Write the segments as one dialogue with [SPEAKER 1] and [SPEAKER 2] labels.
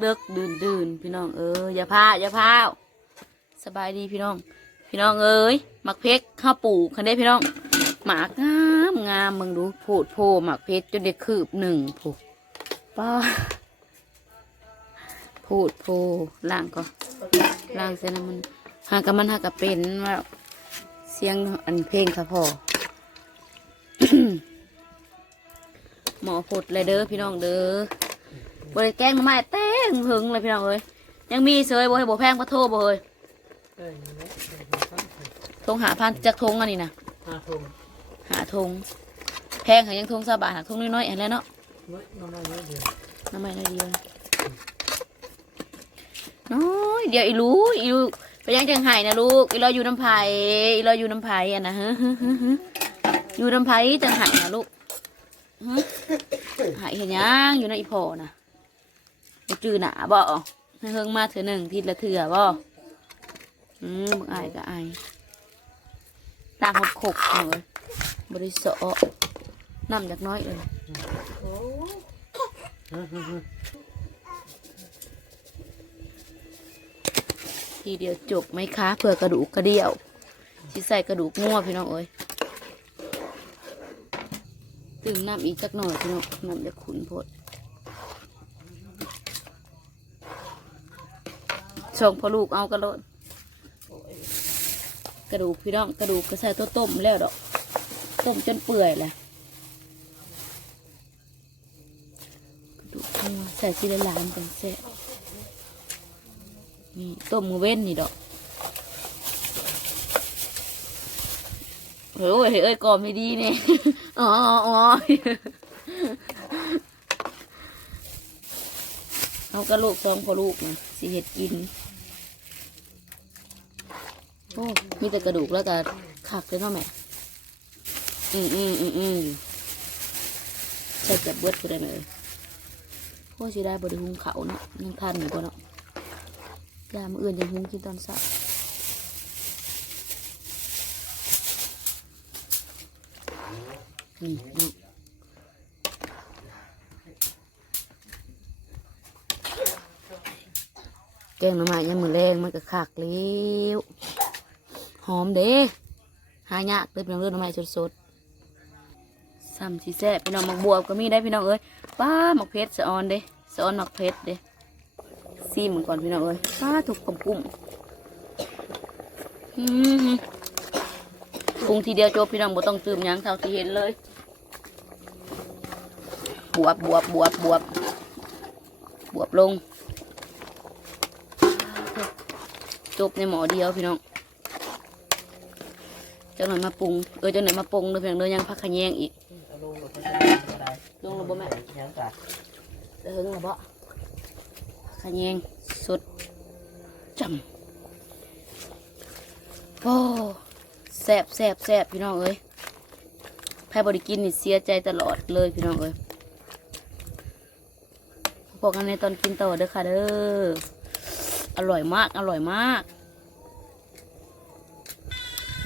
[SPEAKER 1] เดึกดื่นดื่นพี่น้องเอออย่าพาอย่าพาวสบายดีพี่น้อง พี่น้องเอ้ยหมักเพชรข้าวปลูกคันได้พี่น้องหมากงามงามมึงดูโพดโพหมักเพชรจนได้คืบหนึ่งผูกป้าโพดโพล่างก็ล่างเส้นมันหากับมันหากับเป็นว่าเสียงอันเพลงค่ะพ่อหมอผดเลยเด้อพี่น้องเด้อบริแกงมาไม่แต้ งหึงเลยพี่น้องเอ้ยยังมีเสยบ่ให้บ่แพงบ่โทษบ่เฮ้ย
[SPEAKER 2] เอ้ยนี่แหละเดี๋ยวผมตั้งให้
[SPEAKER 1] ทงหาพันจากทงอันนี้นะ
[SPEAKER 2] ห้าทง
[SPEAKER 1] หาทงแพงหายังทงสาบาทหาทงน้อยๆอันแล้วเนาะ
[SPEAKER 2] น้อยน้อยน้อยเดียว
[SPEAKER 1] น้ำไม่น้อยเดียวน้อยเดียวอีลูกอีลูกไปยังจังไห้นะลูกอีรออยู่น้ำไผ่อีรออยู่น้ำไผ่อะนะฮึฮึฮึฮึอยู่น้ำไผ่จังไห้นะลูกฮึหายเห็นยังอยู่ในอีพอนะบ่ จือหนาบ่ให้เฮิงมาเถือหนึ่งทีละเถื่อบ่อืมบักอายก็อายตามหกขกเลยบริสุทธิ์น้ำจากน้อยเลยทีเดียวจบไหมคะเผื่อกระดูกกระเดี่ยวชิใส่กระดูกงัวพี่น้องเอ้ยตื่มน้ำอีกจักหน่อยพี่น้องน้ำจะขุนพด ส่งพอลูกเอากระโดดกระดูกพี่น้องกระดูกก็ใส่ตัวต้มแล้วดอก ต้มจนเปื่อยแหละกระดูกใส่ทีละหลานกันแซ่บนี่ต้มมือเว้นนี่ดอกโอ้ยเอ้ยกรอบไม่ดีเนี่ยอ๋ออ๋อเอากระลูกสองพอลูกนะสิเห็ดกิน โอ้มีแต่กระดูกแล้วก็ขักเลยเนาะแม่อืมอืมอืมอืมใส่จับเบิดกูได้ไหมเอ่ยโอ้สิได้บไดิหุงเขาเนาะยังทันอยู่ปะเนาะยามออื่นยังหุงกินตอนเช้านี่เนาะแกงหน่อไม้ยังมือแรงมันก็ขากเลี้ยว หอมเด้หายากเลยพี่น้องเลือดหน่อไม้สดๆซ้ำสีแซ่พี่น้องหมักบวบก็มีได้พี่น้องเอ้ยป้าหมักเพชรสะออนเด้สะออนหมักเพชรเด้ซีมันก่อนพี่น้องเอ้ยป้าถูกกำกุ้มอืมปรุงทีเดียวจบพี่น้องบ่ต้องตื่มหยังเท่าที่เห็นเลย บวบบวบบวบบวบบวบลง จบในหมอเดียวพี่น้อง จ้าหน่อยมาปรุงเออจ้าหน่อยมาปรุงเลยเพียงเดียวยังพักขยงอีก
[SPEAKER 2] เอาลงเลยอะไร
[SPEAKER 1] ลงระบ่แม่
[SPEAKER 2] ยังจ้ะ
[SPEAKER 1] เดินระบ่ขะแยงสดจำโอ้แซบแซบแซบพี่น้องเอ้ยแพ้บริกินนี่เสียใจตลอดเลยพี่น้องเอ้ยพบกันในตอนกินต่อเด้อค่ะเด้ออร่อยมากอร่อยมาก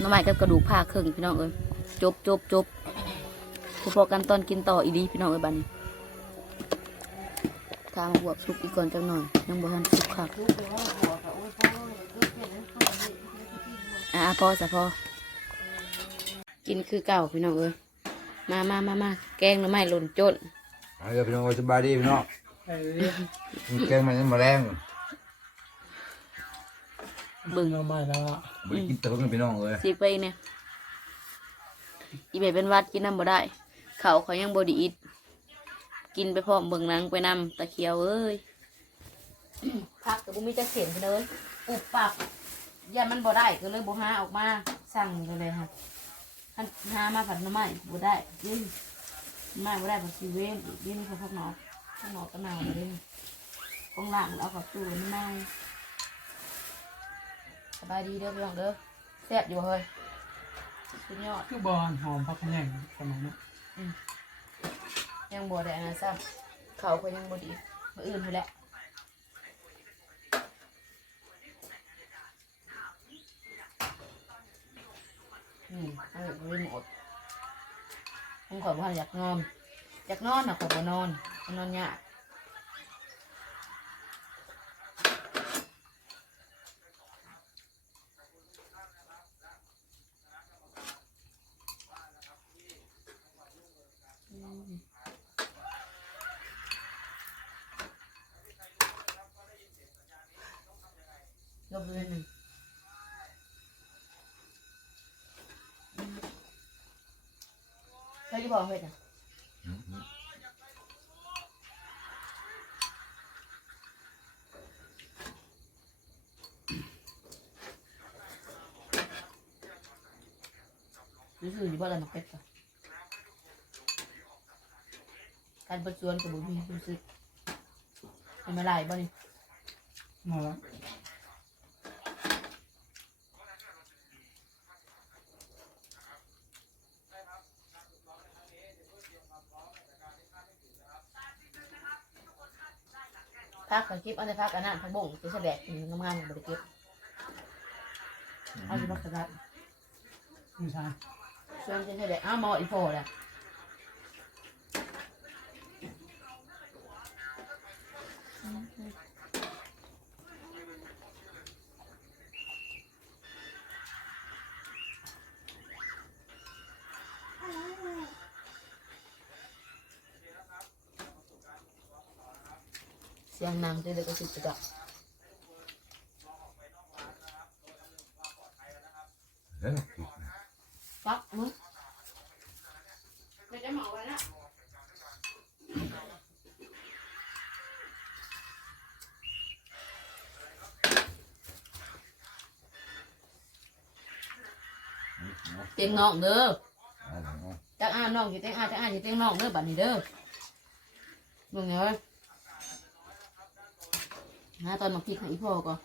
[SPEAKER 1] น้ำใหม่กับกระดูกผ้าครึ่งพี่น้องเอ้ยจบจบจบพบกันตอนกินต่ออีดีพี่น้องเอ้ยบัดนทางบวบสุกอีกก่อนจังหน่อยยังบ่ทันสุกคักอ่าพอสะพอ กินคือเก่าพี่น้องเอ้ยมามามามาแกงหน้ำใหม่หล่นจน
[SPEAKER 3] เอาเดี๋ยวพี่น้องสบายดีพี่น้อง
[SPEAKER 2] เอ้ย
[SPEAKER 3] แกงมันยังมาแรง
[SPEAKER 1] บึง
[SPEAKER 2] เอาใหม่แล้วอะ
[SPEAKER 3] ไปกินแต่เพิ่งพี่น้องเลย
[SPEAKER 1] สิไปเนี่ยอีเบเป็นหวัดกินน้ำบ่ได้เขาเขายังบไดีอิดกินไปพร้อมเบิ่งหนังไปนำตะเคียวเอ้ยพักกับบุมีจะเสียนไปเลยปุบปับอย่ามันบ่ได้ก็เลยบ่หาออกมาสั่งกันเลยค่ะท่านหามาผัดหน้ำไม้บ่ได้ยิ่งไม่บ่ได้ผัดซีเวนอีกยิ่งเขาพักหนอกพักหนอกก็เน่าเลยกองล่างเอาเขับตู้มันเน่า สบายดีเด้อพี่น้องเด้อแซ่บอยู่เฮ้ยสุดยอด
[SPEAKER 2] คือบอลหอมพักแห้งสมัยนี้
[SPEAKER 1] ยังบ่ได้อันนะซ้ำเขาก็ยังบ่ดีมาอื่นอยู่แหละอืมเอาแบบรีโมทผมขอว่าอยากนอน อยากนอนนะขอบ่นอน นอนยาก ลบเดือนหนึ่ง ใช่ที่บอกเฮ็ดอะรู้สึกอยู่บ่ละไรมักเป็ดก่ะการประชวนกับบุญมีรู้สึกเป็นมาหลายบ่นี่
[SPEAKER 2] มาแล้ว
[SPEAKER 1] พักกับคลิปอันนี้พักอันนั้นพักบ่งจะแสดงงามๆบริเก็บเอาสิพักกระดาษ
[SPEAKER 2] ไม่ใช่
[SPEAKER 1] ชวนจะแสดงอ้าวหมออีโฟแหละ เสียงนางจะเด็กก็สุดจะ
[SPEAKER 3] เฮ้ย
[SPEAKER 1] ฟักมึงไม่ได้หมอไว้นะเตียงน้องเด้อ
[SPEAKER 3] เอาเอาเอา
[SPEAKER 1] จักอ่านน้องสิเตียงอ่านจักอ่านสิเตียงน้องเด้อบัดนี้เด้อมึงเอ้ย หาตอนหมาพริกให้อีพ่อก่อน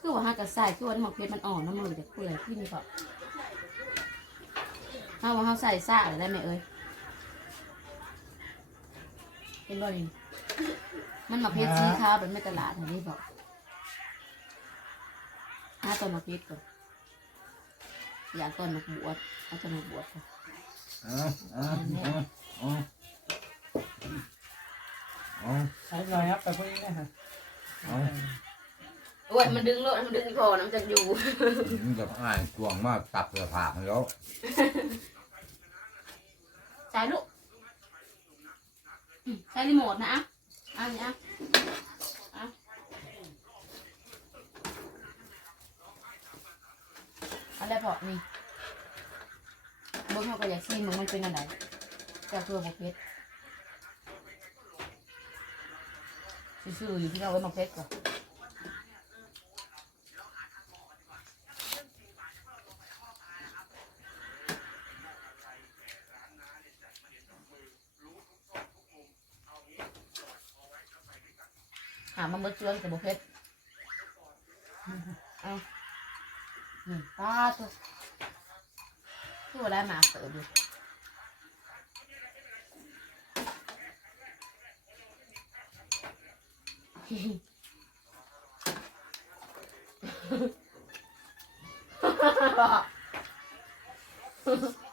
[SPEAKER 1] คือว่าหากระใส่คือว่าหมกเพชรมันอ่อนน้ำมือจะเปื่อยขึ้นนี่ก่อนถ้าว่าเขาใส่ซ่าอะไรได้ไหมเอ้ยเป็นบ่นี่มันหมกเพชรสีขาวเป็นไม่ตลาดอันนี้บอกหาตอนหมาพริกก่อนอยากต้นหมะบวชเอาต้นหมะบวชก่อน
[SPEAKER 3] เอาเอาเอ เอา
[SPEAKER 2] ใช้รอยครับไปพวกนี้นะฮะ
[SPEAKER 3] เอา
[SPEAKER 1] โอ้ยมันดึงโลดมันดึงอีพอน้ำจักอยู่
[SPEAKER 3] มันจะอ่านกวางมากตับเสื้อผ้ามันแล้ว
[SPEAKER 1] ใส่ลูกอืมใส่รีโมทนะอะเอันนี้อะอะเอะไรพอนี่เบิ่งเขาก็อยากซีมึงมันเป็นอะไรจากตัวบกเพชร ซื่อๆอยู่ที่เราไว้มาเพชรก่อนหามาเมื่อเชือนกับบกเพชรเอานี่ป้าตัวตัวได้มาเสือดู Ha ha ha!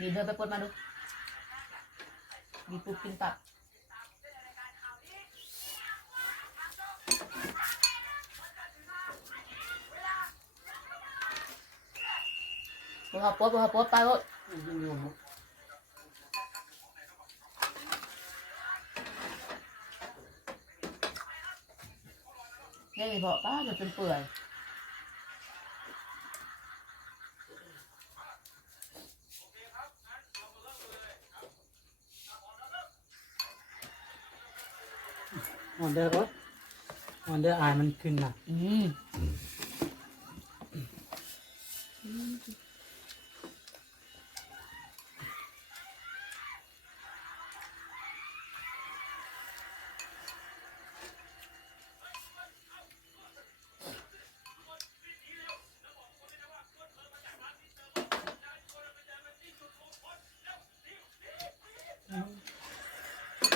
[SPEAKER 1] นี่เดินไปปลดมาดูมีปูกินปักบัวปลดบัวปลดไปโว้ย
[SPEAKER 2] ยุ่งยุ่ง
[SPEAKER 1] นี่พอป้าจะเป็นเปื่อย
[SPEAKER 2] อนเดอร์รถออนเดอร์อายมันขึ้นน่ะ
[SPEAKER 1] อืม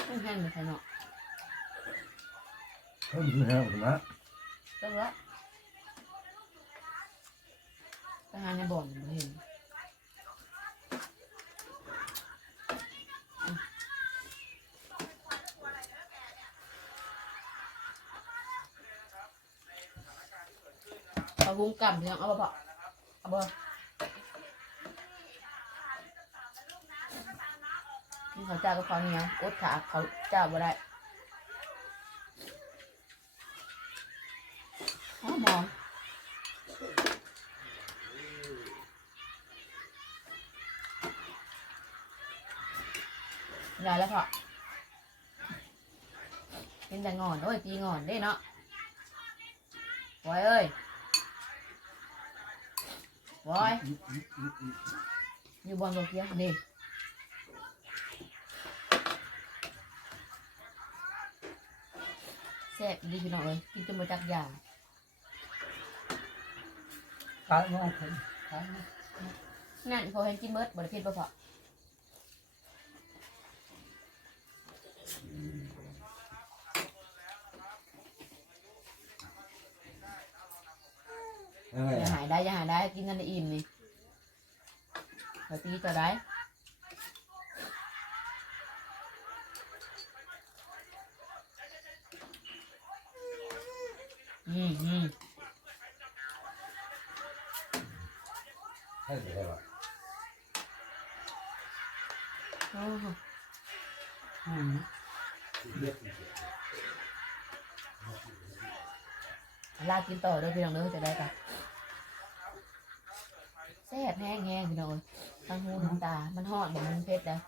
[SPEAKER 1] ไม่แห้งเลยใครเนาะ
[SPEAKER 3] เพิ่มขึ้นแล้วนะ
[SPEAKER 1] เลิกละไปหาในบ่อนบ่เห็นอืมเอาวุ้งกำเพียงเอาบ่พอเอาบ่นี่เขาเจ้าก็เขาเนี่ยวอดขาเขาเจ้าบ่ได้หอมหอมได้แล้วพอ เป็นแต่งอนโอ้ยปีงอนได้เนาะไว้เอ้ยไว้อยู่บอลโลเกียนี่แซ่บดีพี่น้องเอ้ยกินจนมาจากอย่าง
[SPEAKER 2] ขายมาผมขายมา
[SPEAKER 1] นั่นพอเห็นกินเบิร์ดบริเพศบ่พอ
[SPEAKER 3] เอ้ย
[SPEAKER 1] อย่าหายได้อย่าหายได้กินกันได้อิ่มนี่ไปตีต่อได้อืมอืม
[SPEAKER 3] ให้ได้ป่ะ
[SPEAKER 1] โอ้โห
[SPEAKER 2] อืม
[SPEAKER 1] ลากกินต่อเด้วยพี่น้องเด้อจะได้ปะ แซ่บแห้งแห้งพี่น้องเอ้ยทั้งหูทั้งตา มันหอดเหมือนมันเผ็ดเลย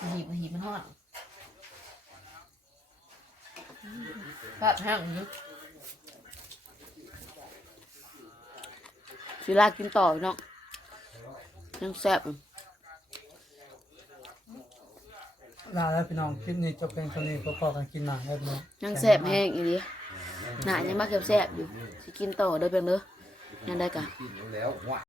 [SPEAKER 1] มันหีบมันหีบมันหอดแบบแห้งอยู่สิลากกินต่อพี่น้องยังแซ่บอยู่
[SPEAKER 2] ลาแล้วพี่น้องคลิปนี้จบเป็นคนนี้พอๆกันกินหนังแล้วพี่น้อง
[SPEAKER 1] ยังแซ่บแห้งอีนี้หนายังมาเก็บแซ่บอยู่สิกินต่อเด้อเพียงเด้อ ยังได้กะ
[SPEAKER 3] กินแล้วว่ะ